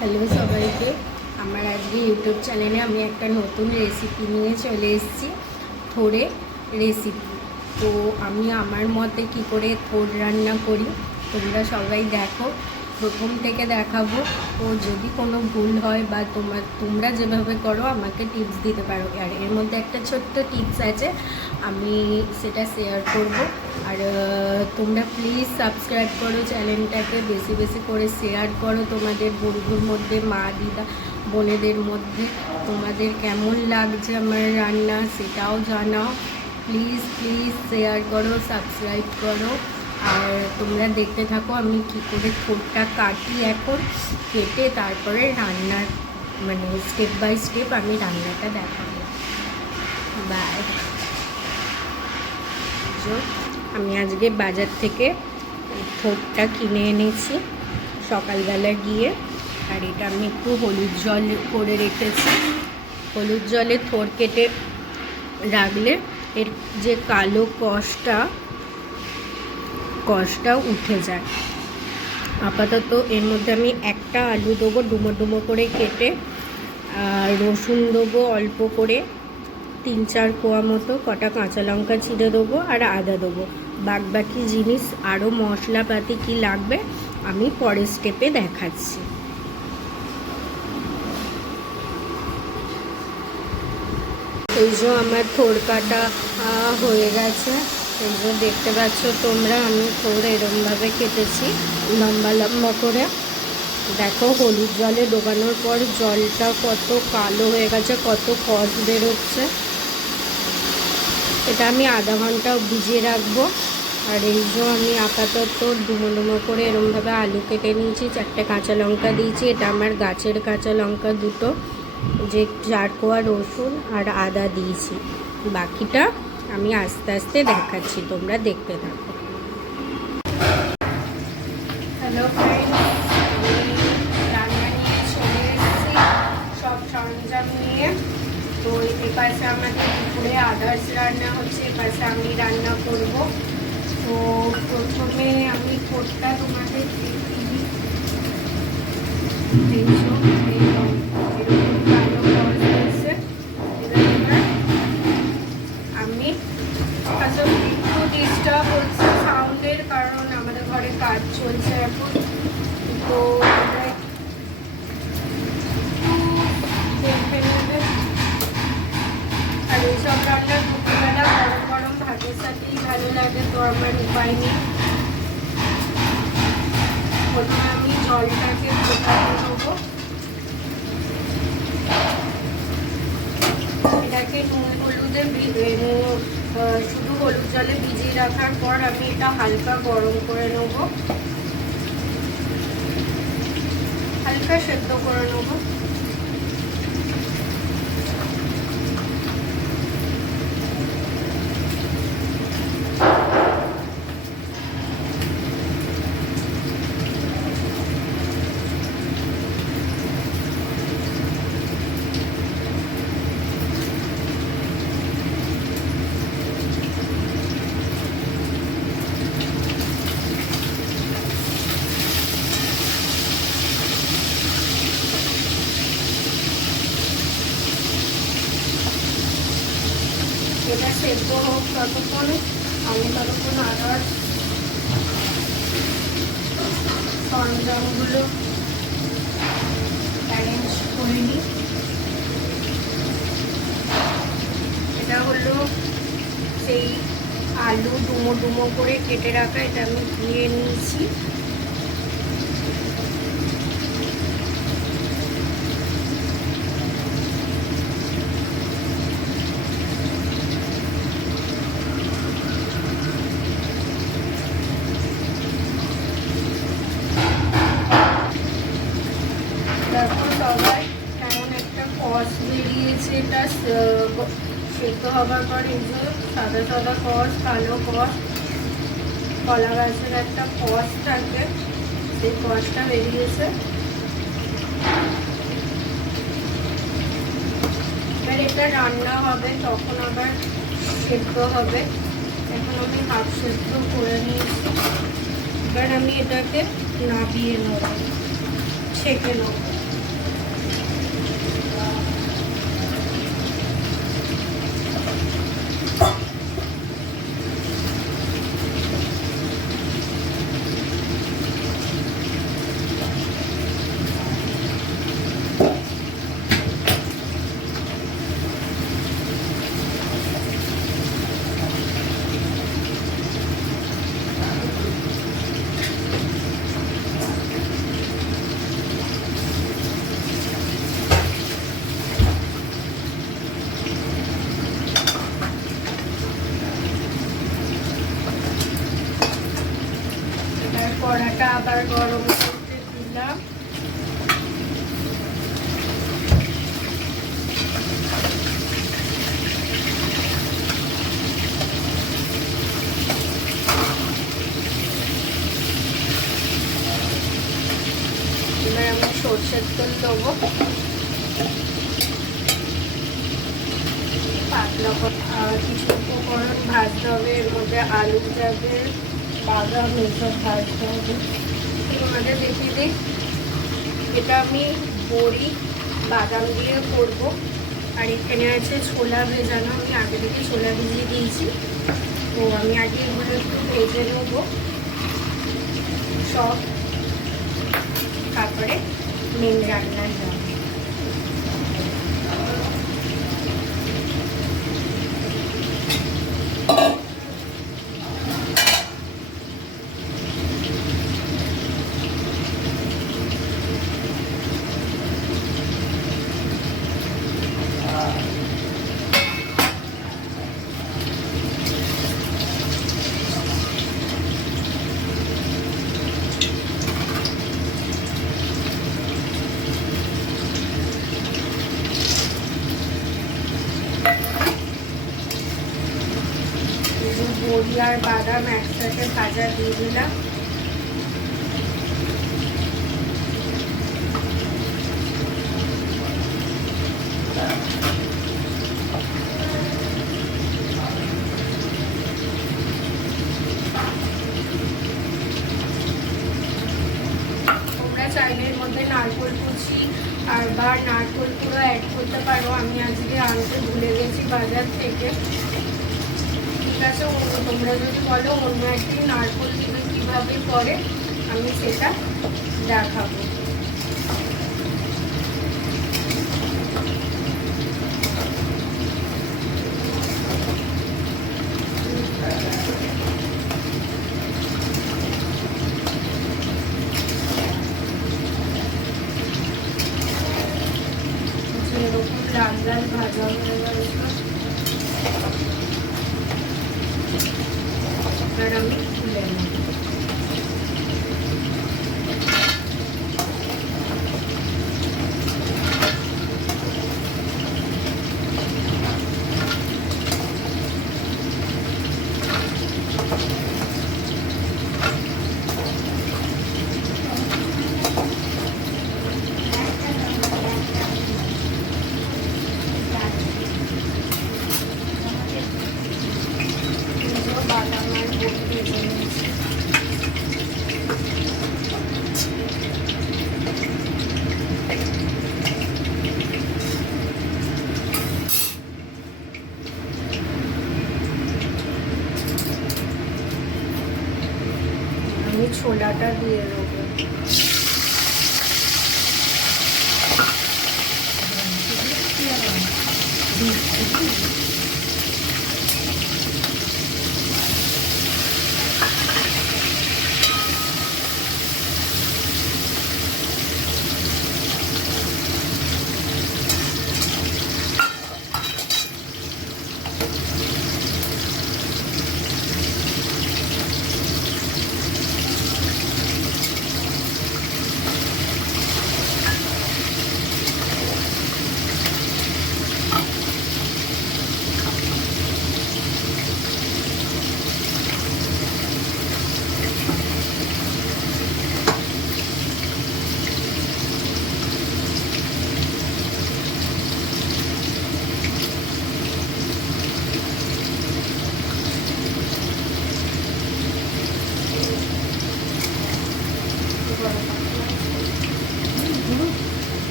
Hello সবাইকে, আমার আজকে ইউটিউব চ্যানেলে আমি একটা নতুন রেসিপি নিয়ে চলে এসেছি, থোড়ে রেসিপি। তো আমি আমার মতে কি করে থোড় রান্না করি তোমরা সবাই দেখো, প্রথম থেকে দেখাবো। ও যদি কোনো ভুল হয় বা তোমরা যেভাবে করো আমাকে টিপস দিতে পারো। আর এর মধ্যে একটা ছোট্ট টিপস আছে, আমি সেটা শেয়ার করব। আর তোমরা প্লিজ সাবস্ক্রাইব করো চ্যানেলটাকে, বেশি বেশি করে শেয়ার করো তোমাদের বন্ধুর মধ্যে, মা দিদা বোনেদের মধ্যে। তোমাদের কেমন লাগছে আমার রান্না সেটাও জানাও। প্লিজ প্লিজ শেয়ার করো, সাবস্ক্রাইব করো। আর তোমরা দেখতে থাকো আমি কী করে থোড়টা কাটি। এখন কেটে তারপরে রান্নার স্টেপ বাই স্টেপ আমি রান্নাটা দেখাবো। বাই। আমি আজকে বাজার থেকে থোড়টা কিনে এনেছি সকালবেলা গিয়ে। আর এটা আমি একটু হলুদ জল করে রেখেছি। হলুদ জলে থোড় কেটে রাখলে এর যে কালো কষটা উঠে যায়। আপাতত এর মধ্যে আমি একটা আলু দেবো ডুমো ডুমো করে কেটে, আর রসুন দেবো অল্প করে 3-4 কোয়া মতো, কটা কাঁচা লঙ্কা চিড়ে দেবো আর আদা দেবো। বাকি জিনিস আরও মশলাপাতি কি লাগবে আমি পরের স্টেপে দেখাচ্ছি। এই যে আমার থোড় কাটা হয়ে গেছে, এই যে দেখতে পাচ্ছ তোমরা। আমি থোড় এরমভাবে কেটেছি লম্বা লম্বা করে। দেখো হলুদ জলে ডোবানোর পর জলটা কত কালো হয়ে গেছে, কত কষ বেরোচ্ছে। এটা আমি আধা ঘন্টা ভিজিয়ে রাখবো। আর এই যে আমি আপাতত ডুমো ডুমো করে এরমভাবে আলু কেটে নিয়েছি, 4টে কাঁচা লঙ্কা দিয়েছি। এটা আমার গাছের কাঁচা লঙ্কা দুটো, যে 4 কোয়া রসুন আর আদা দিয়েছি। বাকিটা আমি আস্তে আস্তে দেখাচ্ছি, তোমরা দেখতে থাকো। হ্যালো ফ্রেন্ডস, আমি রান্না নিয়ে চলে এসেছি সব সরঞ্জাম নিয়ে। তো এপাশে আমাদের দুপুরে আদার্স রান্না হচ্ছে, এপাশে আমি রান্না করব। তো প্রথমে আমি থোড়টা তোমাদের আমি আচ্ছা একটু ডিস্টার্ব হচ্ছে সাউন্ডের, কারণ আমাদের ঘরে কাজ চলছে এখন। তো দেখে নেবে। আর এইসব রান্না দুপুরবেলা গরম গরম ভাতের সাথেই ভালো লাগে, তো আমার উপায় নেই। প্রথমে আমি জলটাকে ফোটাতে দেবো। এটাকে নুন হলুদে শুধু হলুদ জলে ভিজিয়ে রাখার পর আমি এটা হালকা গরম করে নেব, হালকা সেদ্ধ করে নেব। এটা সেদ্ধ হোক ততক্ষণ আমি আদার সরঞ্জামগুলো অ্যারেঞ্জ করে নিই। এটা হলো সেই আলু ডুমো ডুমো করে কেটে রাখা, এটা আমি ধুয়ে নিয়েছি। দেখো সবাই কেমন একটা কষ বেরিয়েছে। এটা সেদ্ধ হবার পর এই যে সাদা সাদা কষ, কালো কষ, কলা গাছের একটা কষ থাকে, সেই কষটা বেরিয়েছে। এবার এটা রান্না হবে, তখন আবার সেদ্ধ হবে। এখন আমি হাফ সেদ্ধ করে নিয়েছি। এবার আমি এটাকে নাবিয়ে নেব, ছেঁকে নেব। এবার কড়াটা আবার গরম করতে দিলাম। এবার আমি সর্ষের তেল দেবো, পাতলা আর কিছু উপকরণ ভাজতে হবে। এর মধ্যে আলু যাবে, বাদাম এসব ভাজতে হবে। তোমাদের দেখিয়ে দিই, এটা আমি বড়ি বাদাম দিয়ে করবো। আর এখানে আছে ছোলা ভেজানো, আমি আগে থেকে ছোলা ভিজিয়ে দিয়েছি। তো আমি আগে এগুলো একটু ভেজে নেবো সব, তারপরে মেন রান্নার যাবে। বড়ি আর বাদাম একসাথে ভাজা দিয়ে দিলাম। তোমরা চাইলে এর মধ্যে নারকেল কুচি আর বা নারকেল পুরো অ্যাড করতে পারো। আমি আজকে আনতে ভুলে গেছি বাজার থেকে। ঠিক আছে, তোমরা যদি বলো অন্য একদিন নারকেল দিবে কীভাবে করে, আমি সেটা দেখাবো। এরকম লাল লাল ভাজা হয়ে গেল, এবার আমি তুলে নেব। আমি ছোলাটা দিয়ে দেবো।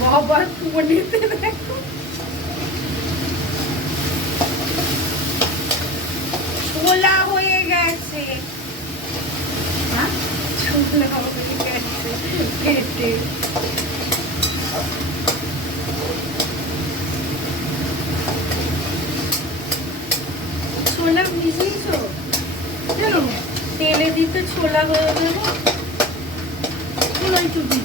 বাবা পনিরতে দেখো ছোলা হয়ে গেছে, ছোলা হয়ে গেছে পেটে। ছোলা মিশিয়েছো জানো, তেলে দিতে ছোলা হয়ে গেল, ছোলা একটু দিদি।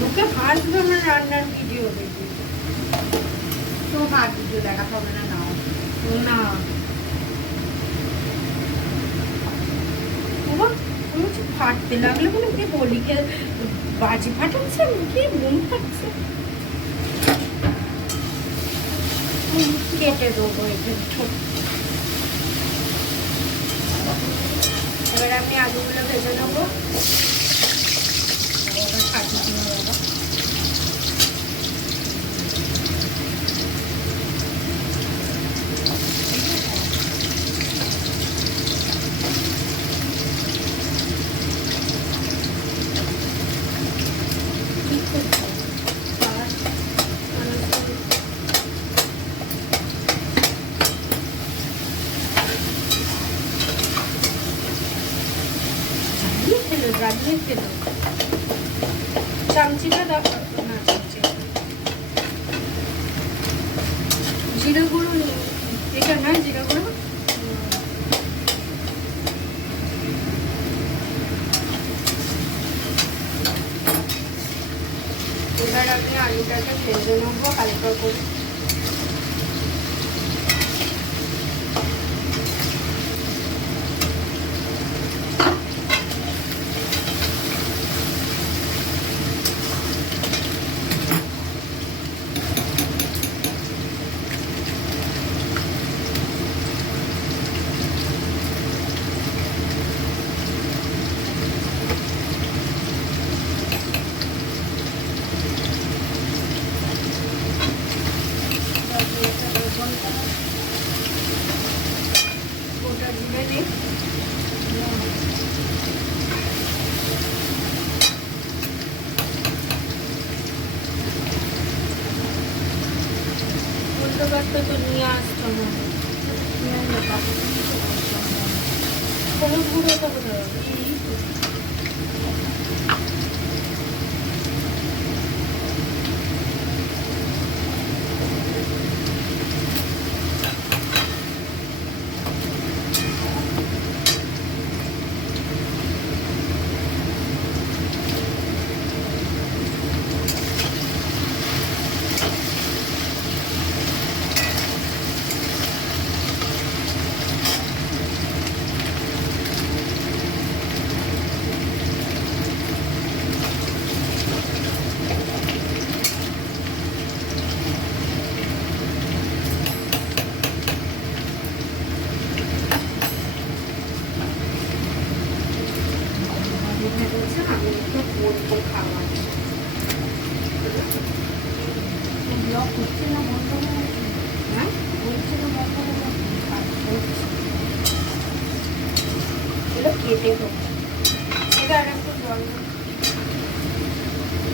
লোকে হাসবে আমার রান্নার ভিডিও দেখে। তো হাত ভিডিও দেখাতে হবে না। নাও না বাবা, আমি হচ্ছে ফাটতে লাগলে মানে কি বলি, কে বাজি ফাটাচ্ছে, কি বোম ফাটছে। কেটে দেবো একটু। এবার আমি আলুগুলো ভেজে নেবো। এবার ফাটিয়ে নেবো বাবা। রাঁধিয়ে ফেলো, চামচিটা দাও না, চামচি জিরা গুঁড়ো নেই এটা, না জিরা গুঁড়ো। এবার আমি আলুটাকে ভেজে নেবো হালকা করে। গোটা জিরে দিই, উল্টো পাল্টা তো নিয়ে আসতে হবে। হলুদ গুঁড়ো তো কোথায় হবে? আমি একটু বলবো খাবার ব্লগ করছে না, বন্ধ হয়ে গেছে। হ্যাঁ বলছে না, বন্ধ হয়ে গেছে। এগুলো কেটে দেবো। এটা আর একটু জল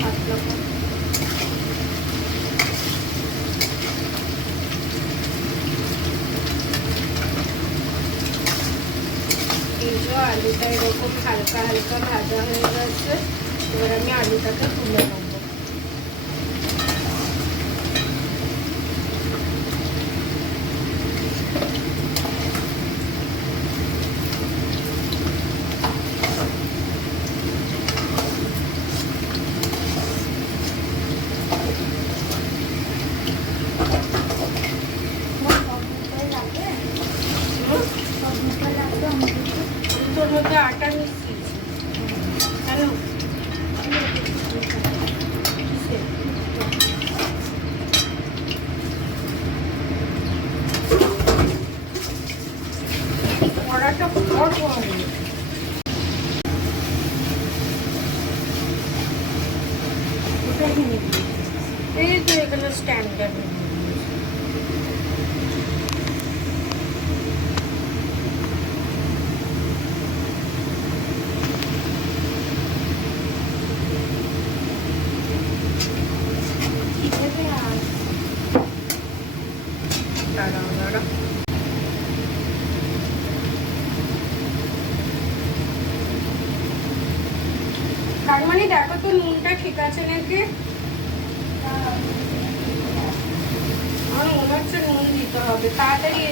পাতলা করে। এই যে আলুটা এরকম হালকা হালকা ভাজা হয়ে গেছে, এবার আমি আলুটাকে তুলে নেবো। তোর মধ্যে আটা মিশিয়েছি, হ্যালো কড়াটা বড় হবে। এই তো এখানে স্ট্যান্ডার্ড তার মানে দেখো তো নুনটা ঠিক আছে নাকি। আমার মনে হচ্ছে নুন দিতে হবে, তাড়াতাড়ি